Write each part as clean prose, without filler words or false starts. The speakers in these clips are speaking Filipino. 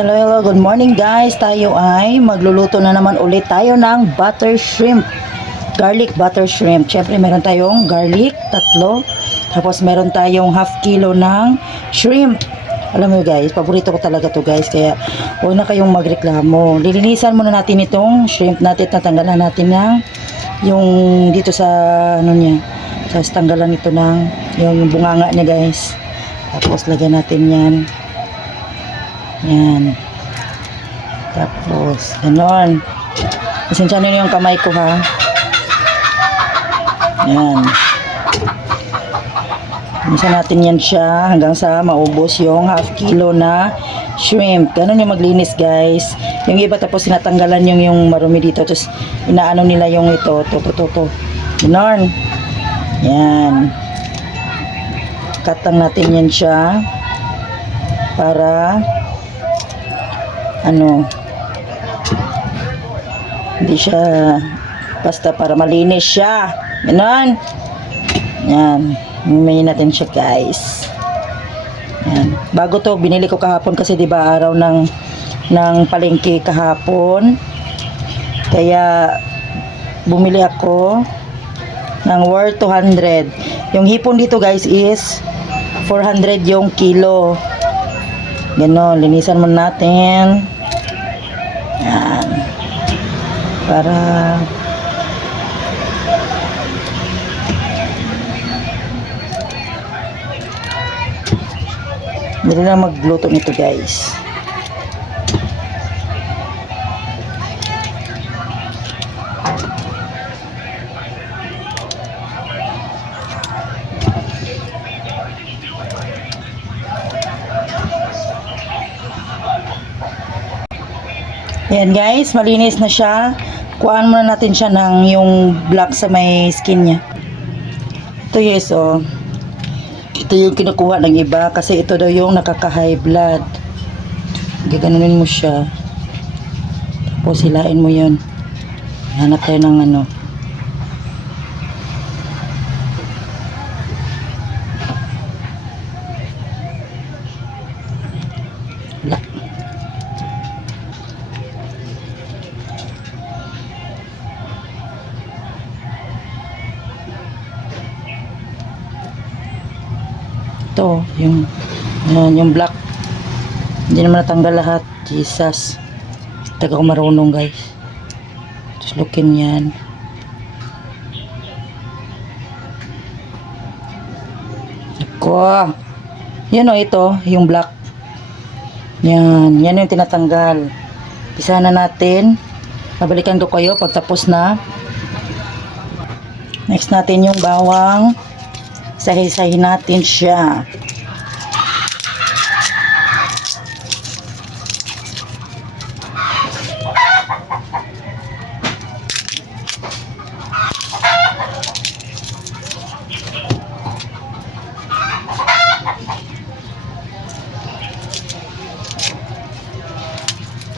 Hello, hello, good morning guys. Tayo ay magluluto na naman ulit tayo ng butter shrimp. Garlic butter shrimp. Siyempre meron tayong garlic, 3. Tapos meron tayong half kilo ng shrimp. Alam mo guys, paborito ko talaga to guys. Kaya huwag na kayong magreklamo. Lilinisan muna natin itong shrimp natin. Tatanggalan natin ng yung dito sa ano niya. Tapos tanggalan ito ng yung bunganga niya guys. Tapos lagyan natin yan. Yan. Tapos, ganon. Pasensya nyo yung kamay ko ha. Yan. Isa natin yan siya hanggang sa maubos yung half kilo na shrimp. Ganon yung maglinis guys. Yung iba tapos sinatanggalan yung marumi dito. Tapos inaano nila yung ito. To. Ganon. Yan. Katang natin yan siya. Para hindi siya basta para malinis siya. Ganon. Yan. Himayin natin siya guys. Yan. Bago to, binili ko kahapon kasi diba araw ng palengke kahapon. Kaya bumili ako ng worth 200. Yung hipon dito guys is 400 yung kilo. Ganon, linisan mo natin. Yan. Para hindi na magluto nito guys. Yan guys, malinis na siya. Kuhaan muna natin siya ng yung black sa may skin niya. Ito yes oh. Ito yung kinukuha ng iba kasi ito daw yung nakaka-high blood. Gaganunin mo siya. Tapos hilain mo yun. Hanap tayo ng ano. Black. Ito, yung black. Hindi naman natanggal lahat. Jesus. Taga ko marunong guys. Just lookin yan. Ako. Yan o, ito. Yung black. Yan. Yan yung tinatanggal. Pisa na natin. Babalikan ko kayo pag tapos na. Next natin yung bawang. Sahi-sahin natin siya.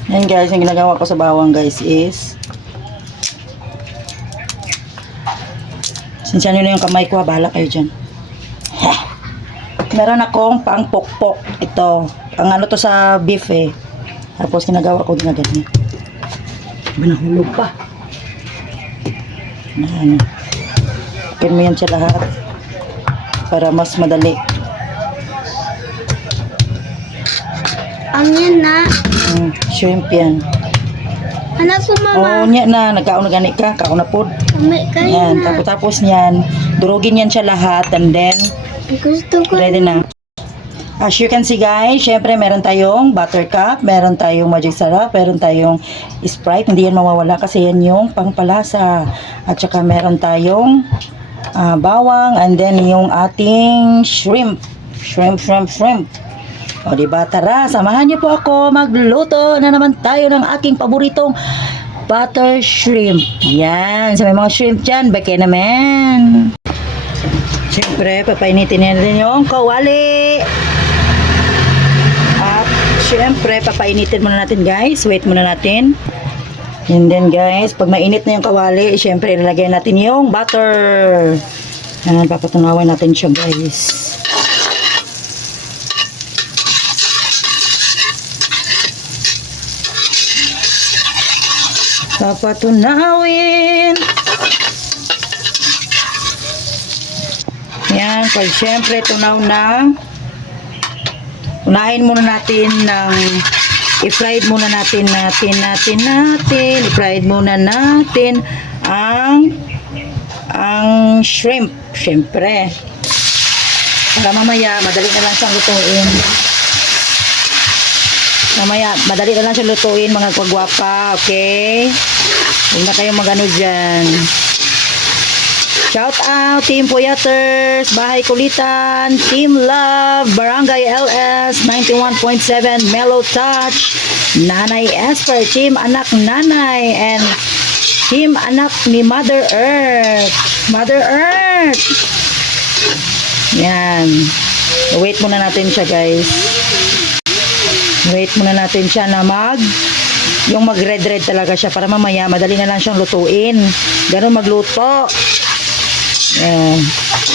Yan guys, yung ginagawa ko sa bawang guys is sinsya nyo na yung kamay ko ha, bahala kayo dyan. Meron akong pang pokpok. Ito. Ang ano to sa beef eh. Tapos ginagawa ko ginaganyan. Binahulog pa. Yan. Pin mo yan siya lahat. Para mas madali. Ang yan na. Shrimp yan. Anak ko Oo, mama. niya na. Nagkaon na gani ka. Kaon na po. Umay ka Yan. na. Tapos yan. Durugin yan siya lahat. And then, Gusto ko. ready na. As you can see guys, syempre meron tayong buttercup, meron tayong magic syrup, meron tayong Sprite. Hindi yan mawawala kasi yan yung pangpalasa. At saka meron tayong bawang and then yung ating shrimp. Shrimp. O diba, tara, samahan niyo po ako magluto na naman tayo ng aking paboritong butter shrimp. Yan, sa may mga shrimp dyan, bake naman. Siyempre, papainitin natin yung kawali. At siyempre, papainitin muna natin guys. Wait muna natin. And then guys, pag mainit na yung kawali, siyempre, ilalagay natin yung butter. Yan, papatunawin natin siya guys. papatunawin. Yan, pag syempre tunaw na, unahin muna natin ng i-fried muna natin i-fried muna natin ang shrimp, syempre. Para mamaya, madali na lang siyang lutuin. Mamaya, madali na lang siyang lutuin, mga kagwapa, okay? Huwag na kayong magano dyan. Shout out, Team Puyaters, Bahay Kulitan, Team Love, Barangay LS, 91.7, Mellow Touch, Nanay Esper, Team Anak Nanay, and Team Anak ni Mother Earth. Mother Earth! Yan. Wait muna natin siya, guys. Wait muna natin siya na yung mag-red-red talaga siya para mamaya, madali na lang siyang lutuin. Ganun magluto.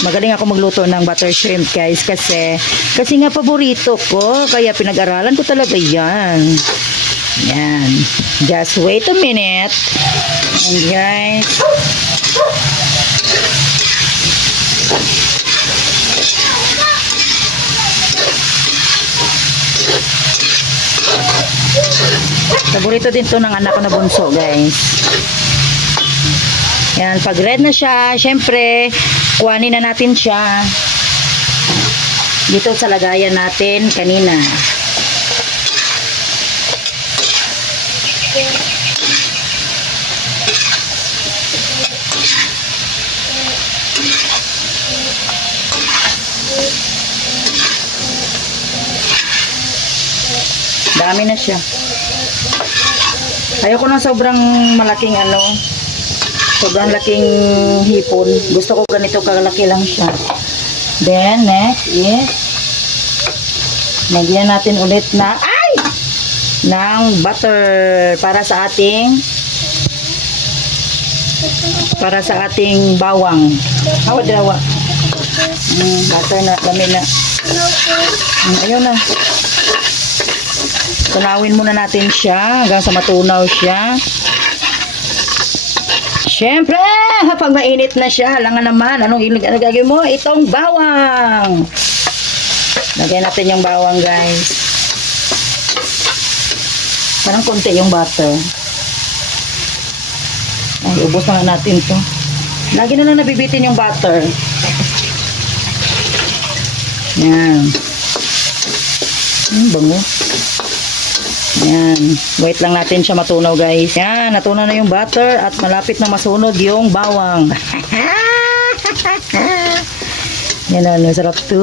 Magaling ako magluto ng butter shrimp, guys, kasi nga paborito ko, kaya pinag-aralan ko talaga yan. Just wait a minute. And guys, paborito din to ng anak ko na bunso, guys. Yan, pag red na siya, syempre, kuhanin na natin siya dito sa lagayan natin kanina. Dami na siya. Ayoko ng sobrang malaking sobrang laking hipon. Gusto ko ganito kalaki lang siya. Then, next is nagyan natin ulit ng butter para sa ating bawang. Hawa dawa. Butter na, dami na. Ayun na. Tunawin muna natin siya hanggang sa matunaw siya. Siyempre, pag mainit na siya, alangan naman, anong gagawin mo? Itong bawang. Lagyan natin yung bawang, guys. Parang konti yung butter. Ay, ubos na natin to. Lagi na lang nabibitin yung butter. Yan. Bango. Yan. Wait lang natin siya matunaw, guys. Yan. Natunaw na yung butter at malapit na masunog yung bawang. Yan na. Sarap to.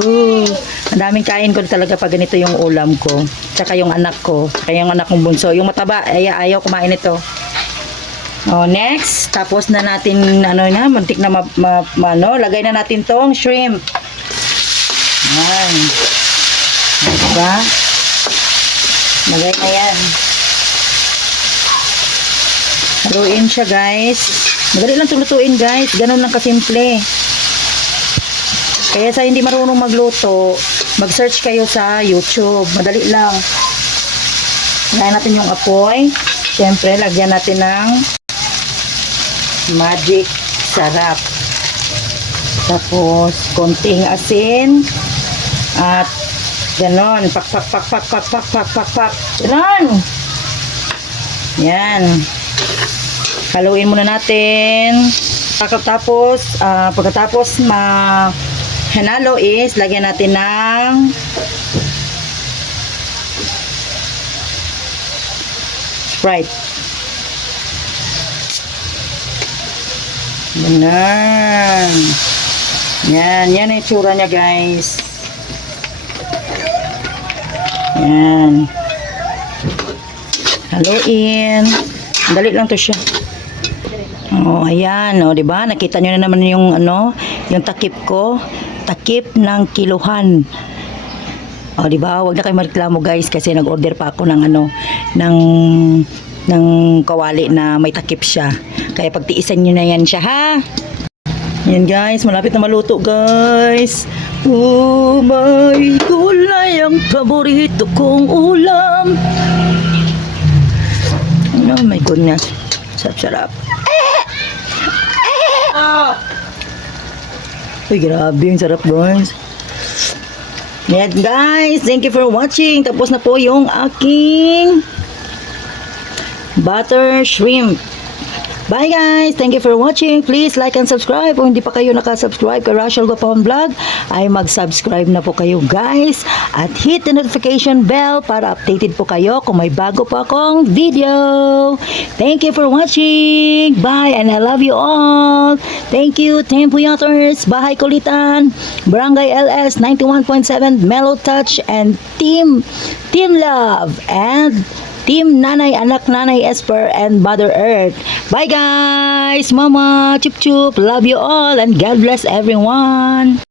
Ang daming kain ko talaga pag ganito yung ulam ko. Tsaka yung anak ko. Kaya yung anak kong bunso. Yung mataba, ayaw kumain ito. Next. Tapos na natin, mantik na lagay na natin tong shrimp. Yan. Diba? Lagay na yan. Haluin siya, guys. Madali lang tulutuin, guys. Ganun lang kasimple. Kaya sa hindi marunong magluto, mag-search kayo sa YouTube. Madali lang. Lagyan natin yung apoy. Siyempre, lagyan natin ng magic sarap. Tapos, konting asin. At ganon, pak. Ganon. Yan. Haluin muna natin. Pagkatapos hanalo is, lagyan natin ng Sprite. Ganon. Yan ang itsura niya, guys. Yan. Haluin. Dali lang to siya. Ayan, 'di ba? Nakita niyo na naman yung yung takip ko. Takip ng kiluhan. 'Di ba? Huwag na kayo magreklamo, guys, kasi nag-order pa ako ng ng kawali na may takip siya. Kaya pagtiisan niyo na yan siya, ha? Yan, guys, malapit na maluto, guys. Oh my, gulay ang paborito kong ulam. Oh my goodness. Sarap. Uy, grabe yung sarap, guys. Yan, guys. Thank you for watching. Tapos na po yung aking butter shrimp. Bye guys! Thank you for watching. Please like and subscribe. Kung hindi pa kayo nakasubscribe kay Rachel Gapon Vlog, ay mag-subscribe na po kayo guys. At hit the notification bell para updated po kayo kung may bago pa akong video. Thank you for watching. Bye and I love you all. Thank you Team Puyaters, Bahay Kulitan, Barangay LS 91.7, Mellow Touch, and Team Love, and Team Nanay, Anak Nanay Esper, and Mother Earth. Bye guys! Mama, chup chup, love you all, and God bless everyone.